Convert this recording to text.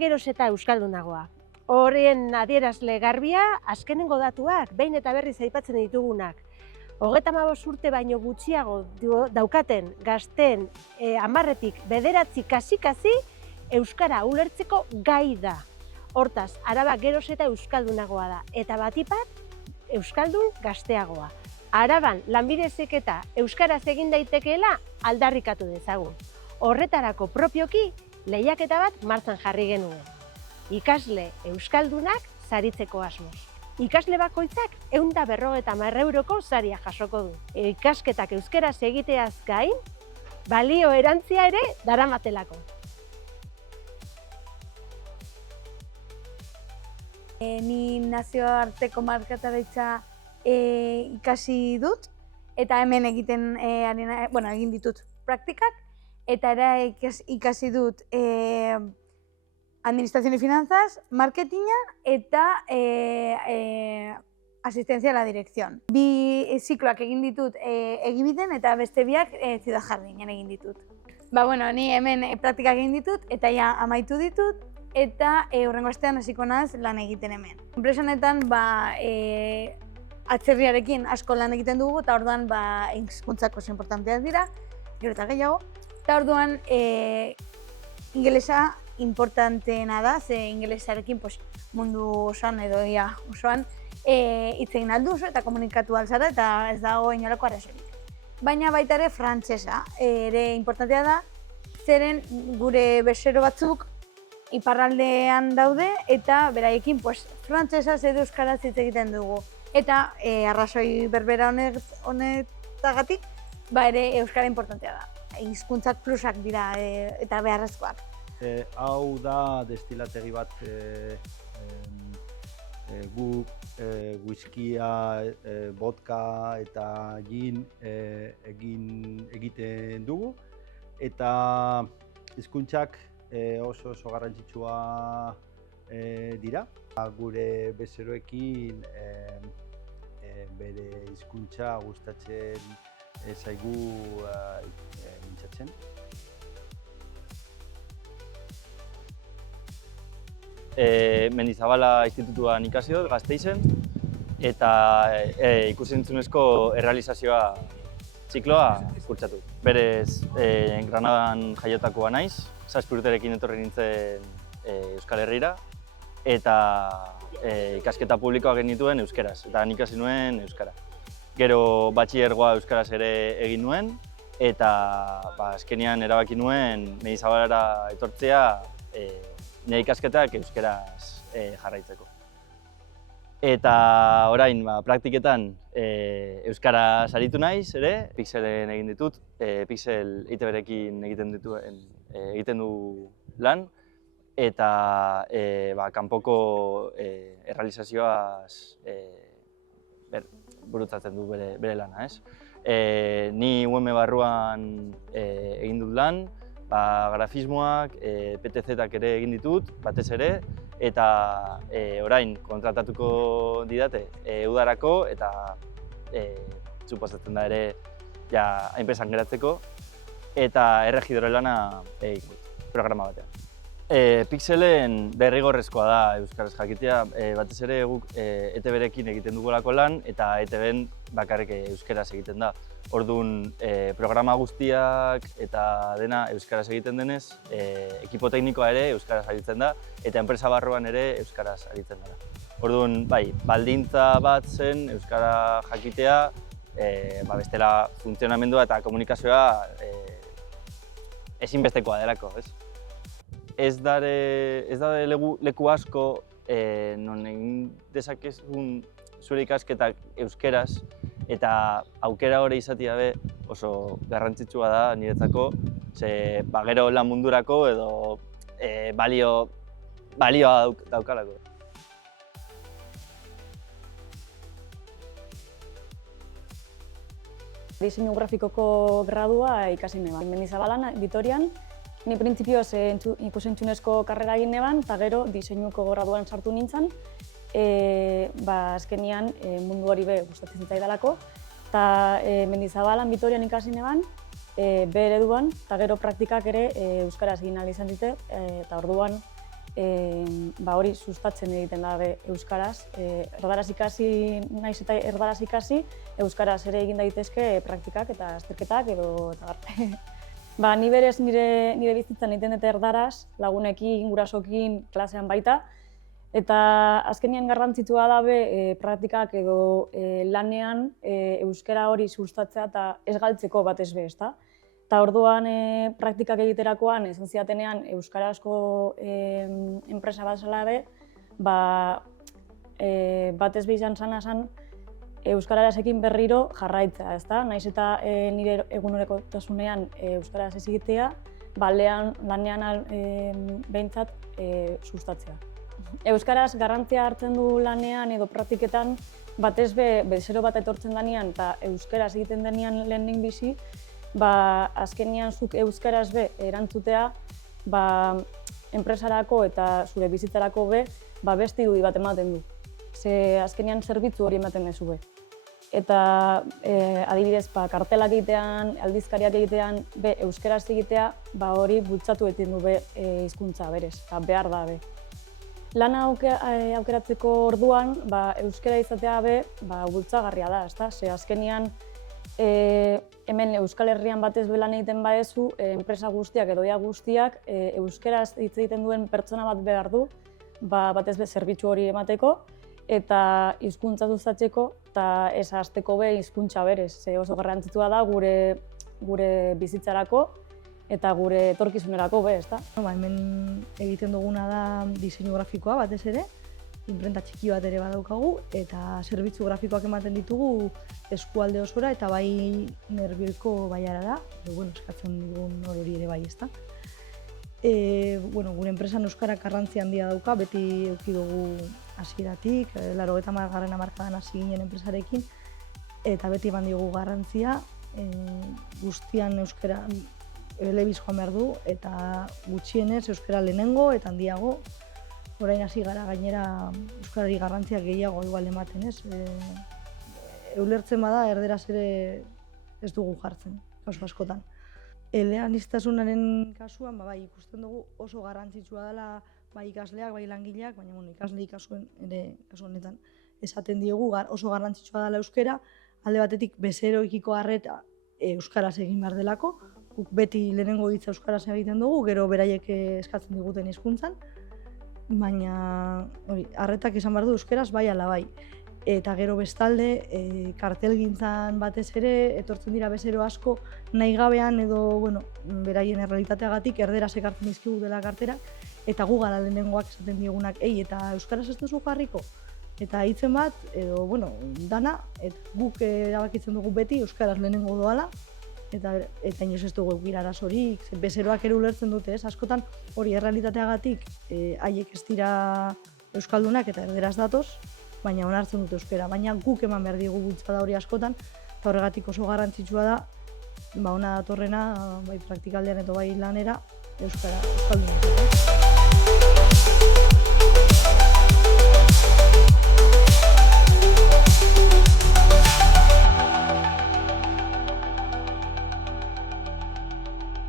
geroz eta euskaldunagoa. Horren adierazle garbia, azkenengo datuak, behin eta berriz aipatzen ditugunak. 35 urte baino gutxiago daukaten gazteen 10-etik 9 kasi euskara ulertzeko gai da. Hortaz, Araba geroz eta euskaldunagoa da, eta batipat euskaldun gazteagoa. Araban lanbide heziketa euskaraz egin daitekeela aldarrikatu dezagun. Horretarako propioki lehiaketa bat martxan jarri genuen. Ikasle euskaldunak saritzeko asmoz. Ikasle bakoitzak 150 euroko saria jasoko du. Ikasketak euskaraz egiteaz gain, balio erantzia ere daramatelako. Ni nazioarteko markataritza ikasi dut, eta hemen egiten egin ditut praktikak, eta ere ikasi dut administración y finanzas, marketinga eta asistencia a la dirección. Bi zikloak egin ditut Egibiden eta beste biak Ciudad Jardinen egin ditut. Ni hemen praktikak egin ditut eta ja amaitu ditut, eta hurrengo astean hasiko naiz lan egiten hemen. Enpresa honetan atzerriarekin asko lan egiten dugu, eta orduan hizkuntzak oso inportanteak dira, gero eta gehiago. Eta orduan ingelesa importanteena da, ze ingelesarekin mundu osoan edo osoan hitz egin ahal duzu eta komunikatu ahal zara, eta ez dago inolako arazorik. Baina baita ere frantsesa ere importantea da, zeren gure bezero batzuk iparraldean daude, eta beraiekin frantsesaz edo euskaraz hitz egiten dugu. Eta arrazoi berbera honetagatik, ere euskara importantea da. Hizkuntzak plusak dira eta beharrezkoak. Hau da destilategi bat guk whiskia, vodka eta gin egiten dugu. Eta hizkuntzak oso garrantzitsua dira. Gure bezeroekin bere hizkuntza gustatzen zaigu mintzatzen. Mendizabala institutuan ikasi dut, Gasteizen, eta ikus-entzunezko errealizazioa zikloa kurtsatu. Berez, Granadan jaiotakoa naiz, 7 urterekin etorri nintzen Euskal Herrira, eta ikasketa publikoa genituen euskeraz, eta han ikasi nuen euskara. Gero batxilergoa euskaraz ere egin nuen, eta azkenean erabaki nuen Mendizabalara etortzea nire ikasketak euskeraz jarraitzeko. Eta orain praktiketan euskaraz aritu naiz ere, Pixelen egin ditut, Pixel ITB-rekin egiten du lan, eta kanpoko errealizazioaz burutzatzen du bere lana. Ni UM barruan egin dut lan, grafismoak, PTZ-ak ere egin ditut, batez ere, eta orain kontratatuko didate udarako, eta suposatzen da ere enpresan geratzeko, eta erregidore lana egin dut, programa batean. Pixelen derrigorrezkoa da euskaraz jakitea, batez ere guk ETB-rekin egiten dugulako lan, eta ETB-en bakarrik euskaraz egiten da. Orduan, programa guztiak eta dena euskaraz egiten denez, ekipo teknikoa ere euskaraz aritzen da, eta enpresa barruan ere euskaraz aritzen da. Orduan, baldintza bat zen euskara jakitea, bestela funtzionamendua eta komunikazioa ezinbestekoa delako. Ez da leku asko non egin dezakezun zure ikasketak euskeraz, eta aukera hori izatea be oso garrantzitsua da niretzako, ze gero lan mundurako edo balioa daukalako. Diseinu grafikoko gradua ikasi neban. Mendizabalan, Vitorian, ni printzipioz ikus-entzunezko karrera egin neban, eta gero diseinuko graduan sartu nintzen. Azkenean mundu hori gustatzen zitzaidalako, eta Mendizabalan, Vitorian ikasi neban, B ereduan, eta gero praktikak ere euskaraz egin ahal izan dute, eta orduan hori sustatzen egiten da euskaraz. Erdaraz ikasi, naiz eta erdaraz ikasi, euskaraz ere egin daitezke praktikak eta azterketak edo eta bar. Ni berez nire bizitzan egiten dut erdaraz, lagunekin, gurasokin, klasean baita, eta azkenean garrantzitsua da praktikak edo lanean euskara hori sustatzea eta ez galtzeko batez be, ezta? Eta orduan praktikak egiterakoan, esan zidatenean euskarazko enpresa bat zela batez be izan zan euskararekin berriro jarraitzea, ezta? Naiz eta nire egunerokotasunean euskaraz ez egitea, lanean behintzat sustatzea. Euskaraz garrantzia hartzen du lanean edo praktiketan, batez be bezero bat etortzen denean eta euskaraz egiten denean lehenik bizi, azkenean zuk euskaraz erantzutea enpresarako eta zure bizitzarako beste irudi bat ematen du. Ze azkenean zerbitzu hori ematen dezu Eta adibidez, kartelak egitean, aldizkariak egitean, euskaraz egitea, hori bultzatu egiten du hizkuntza berez, behar da Lana aukeratzeko orduan, euskara izatea bultzagarria da, ezta? Ze azkenean hemen Euskal Herrian batez lan egiten badezu, enpresa guztiak edo ia guztiak euskaraz hitz egiten duen pertsona bat behar du, batez be zerbitzu hori emateko eta hizkuntza sustatzeko eta ez hasteko hizkuntza berez. Ze oso garrantzitsua da gure bizitzarako eta gure etorkizunerako ezta? Hemen egiten duguna da diseinu grafikoa batez ere, inprenta txiki bat ere badaukagu eta zerbitzu grafikoak ematen ditugu eskualde osora eta bai Nerbioiko baiara da, eskatzen dugun hori ere bai, ezta? Gure enpresan euskarak garrantzi handia dauka, beti eduki dugu hasieratik, 80. hamarkadan hasi ginen enpresarekin eta beti eman diogu garrantzia, guztian euskara elebiz joan behar du eta gutxienez euskara lehenengo eta handiago. Orain hasi gara gainera euskarari garrantzia gehiago igual ematen, ez? Ulertzen bada erderaz ere ez dugu jartzen, kasu askotan. Eleaniztasunaren kasuan ikusten dugu oso garrantzitsua dela bai ikasleak, bai langileak, baina ikaslei kasu honetan esaten diogu oso garrantzitsua dela euskara, alde batetik bezeroekiko arreta euskaraz egin behar delako, guk beti lehenengo hitza euskaraz egiten dugu, gero beraiek eskatzen diguten hizkuntzan, baina arretak izan behar du euskaraz bai ala bai. Eta gero bestalde, kartelgintzan batez ere, etortzen dira bezero asko nahi gabean edo beraien errealitateagatik erderaz ekartzen dizkigu dela kartera eta gu gara lehenengoak esaten diegunak, eta euskaraz ez duzu jarriko? Eta hitzen bat, edo dana, guk erabakitzen dugu beti euskaraz lehenengo doala eta inoiz ez dugu eukira arazorik, bezeroak ere ulertzen dute, askotan hori errealitateagatik haiek ez dira euskaldunak eta erderaz datoz, baina onartzen dute euskara, baina guk eman behar diegu bultzada hori askotan, eta horregatik oso garrantzitsua da, hona datorrena, bai praktikaldean eta bai lanera, euskaldun.